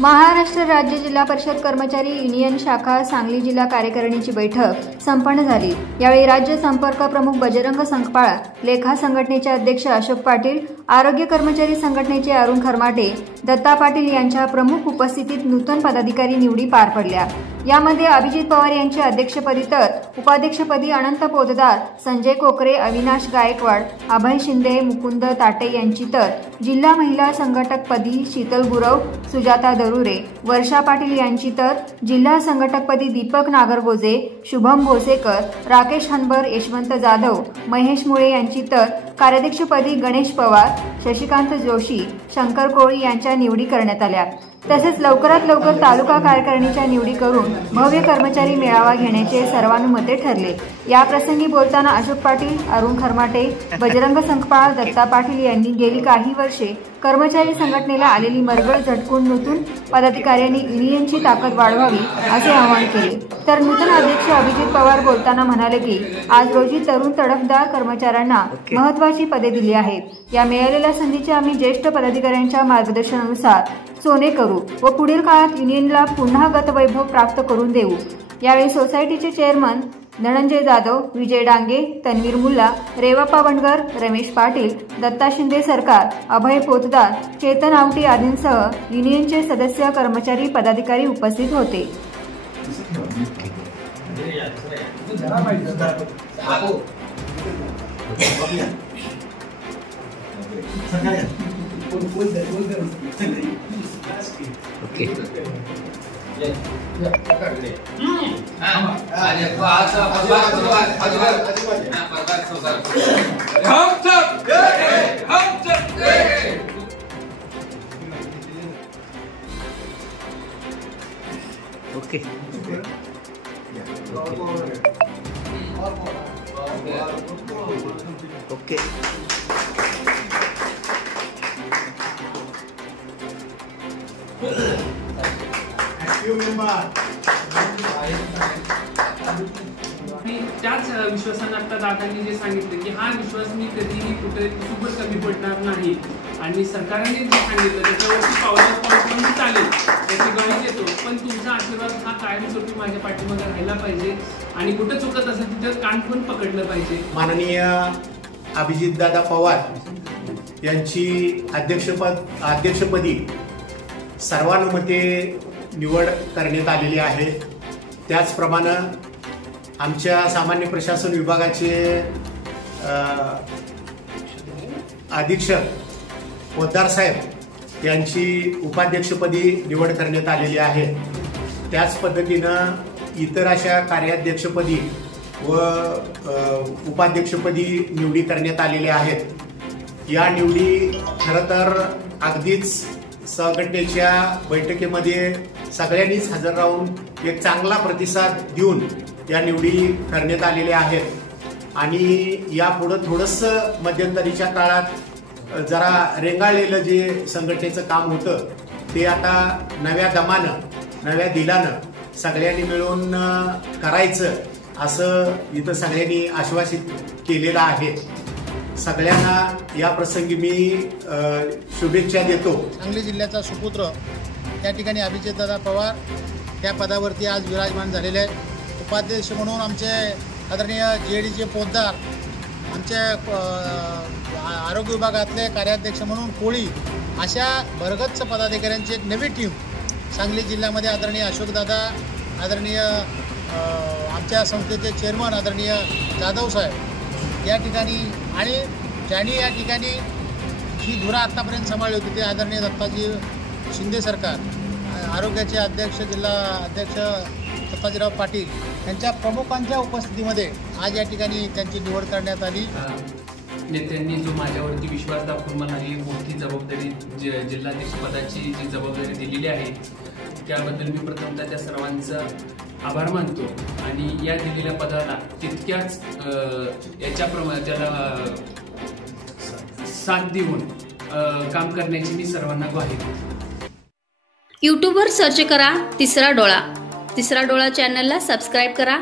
महाराष्ट्र राज्य जिल्हा परिषद कर्मचारी युनियन शाखा सांगली जिल्हा कार्यकारिणीची बैठक संपन्न झाली। यावेळी राज्य संपर्क प्रमुख बजरंग संकपाळ, लेखा संघटनेचे अध्यक्ष अशोक पाटील, आरोग्य कर्मचारी संघटनेचे अरुण खरमाटे, दत्ता पाटील यांच्या प्रमुख उपस्थितीत नूतन पदाधिकारी निवडी पार पडल्या। यामध्ये अभिजित पवार यांचे अध्यक्षपदी तर उपाध्यक्षपदी अनंत पोतदार, संजय कोकरे, अविनाश गायकवाड, अभय शिंदे, मुकुंद ताटे यांची तर जिल्हा महिला संघटकपदी शीतल गुरव, सुजाता दरुरे, वर्षा पाटील यांची तर जिल्हा संघटकपदी दीपक नागरगोजे, शुभम भोसेकर, राकेश हनबर, यशवंत जाधव, महेश मुळे यांची तर कार्याध्यक्षपदी गणेश पवार, शशिकांत जोशी, शंकर कोळी यांच्या निवडी करण्यात आल्या। तसेच लवकरात लवकर तालुका कार्यकारिणीच्या निवडी करून भव्य कर्मचारी मेळावा घेण्याचे सर्वानुमते ठरले। या प्रसंगी बोलताना अशोक पाटील, अरुण खरमाटे, बजरंग संकपाळ, दत्ता पाटील यांनी गेली काही वर्षे कर्मचारी संघटनेला आलेली मरगळ झटकून नूतन पदाधिकाऱ्यांनी युनियनची ताकद वाढवावी असे आवाहन केले। तर नूतन अध्यक्ष अभिजित पवार बोलताना म्हणाले की आज रोजी तरुण तडफदार कर्मचाऱ्यांना महत्त्वाची पदे दिली आहेत। या मिळालेल्या संधीचे आम्ही ज्येष्ठ पदाधिकाऱ्यांच्या मार्गदर्शनानुसार सोने करू व पुढील काळात युनियनला पुन्हा गतवैभव प्राप्त करून देऊ। यावेळी सोसायटीचे चेअरमन धनंजय जाधव, विजय डांगे, तन्वीर मुल्ला, रेवप्पा बनगर, रमेश पाटील, दत्ता शिंदे सरकार, अभय पोतदार, चेतन आवटी आदींसह युनियनचे सदस्य, कर्मचारी, पदाधिकारी उपस्थित होते। ओके ओके त्याच विश्वासाने आता दादांनी जे सांगितलं की हा विश्वास मी कधीही कुठे खूपच कमी पडणार नाही आणि सरकारने जे सांगितलं त्याच्यावरती पावलं चालेल त्याची गणित येतो, पण तुमचा आशीर्वाद हा कायमस्वरूपी माझ्या पाठीमागे राहायला पाहिजे आणि कुठे चुकत असेल तिथं कान पण पकडलं पाहिजे। माननीय अभिजित दादा पवार यांची अध्यक्षपदी सर्वानुमते निवड करण्यात आलेली आहे। त्याचप्रमाणे आमच्या सामान्य प्रशासन विभागाचे अधीक्षक पोतदार साहेब यांची उपाध्यक्षपदी निवड करण्यात आलेली आहे। त्याच पद्धतीनं इतर अशा कार्याध्यक्षपदी व उपाध्यक्षपदी निवडी करण्यात आलेल्या आहेत। या निवडी खरं तर अगदीच संघटनेच्या बैठकीमध्ये सगळ्यांनीच हजर राहून एक चांगला प्रतिसाद देऊन या निवडी करण्यात आलेल्या आहेत आणि यापुढे थोडंसं मध्यंतरीच्या काळात जरा रेंगाळलेलं जे संघटनेचं काम होतं ते आता नव्या दमानं, नव्या दिलानं सगळ्यांनी मिळून करायचं असं इथं सगळ्यांनी आश्वासित केलेलं आहे। सगळ्यांना या प्रसंगी मी शुभेच्छा देतो। सांगली जिल्ह्याचा सुपुत्र त्या ठिकाणी अभिजितदादा पवार त्या पदावरती आज विराजमान झालेले आहेत। उपाध्यक्ष म्हणून आमचे आदरणीय जेडीचे पोतदार, आमचे आरोग्य विभागातले कार्याध्यक्ष म्हणून कोळी, अशा भरगच्च पदाधिकाऱ्यांची एक नवी टीम सांगली जिल्ह्यामध्ये आदरणीय अशोकदादा, आदरणीय आमच्या संस्थेचे चेअरमन आदरणीय जाधव साहेब या ठिकाणी आणि ज्यांनी या ठिकाणी ही धुरा आत्तापर्यंत सांभाळली होती ते आदरणीय दत्ताजी शिंदे सरकार, आरोग्याचे अध्यक्ष, जिल्हा अध्यक्ष दत्ताजीराव पाटील यांच्या प्रमुखांच्या उपस्थितीमध्ये आज या ठिकाणी त्यांची निवड करण्यात आली। नेत्यांनी जो माझ्यावरती विश्वास दाखवून मला ही मोठी जबाबदारी जिल्हाध्यक्षपदाची जी जबाबदारी दिलेली आहे त्याबद्दल मी प्रथमतः त्या सर्वांचा आभार मानतो आणि या दिलेल्या पदाला तितक्याच याच्याप्रमाणे त्याला साथ देऊन काम करण्याची मी सर्वांना ग्वाही देतो। यूट्यूबवर सर्च करा तिसरा डोळा चॅनलला सबस्क्राईब करा।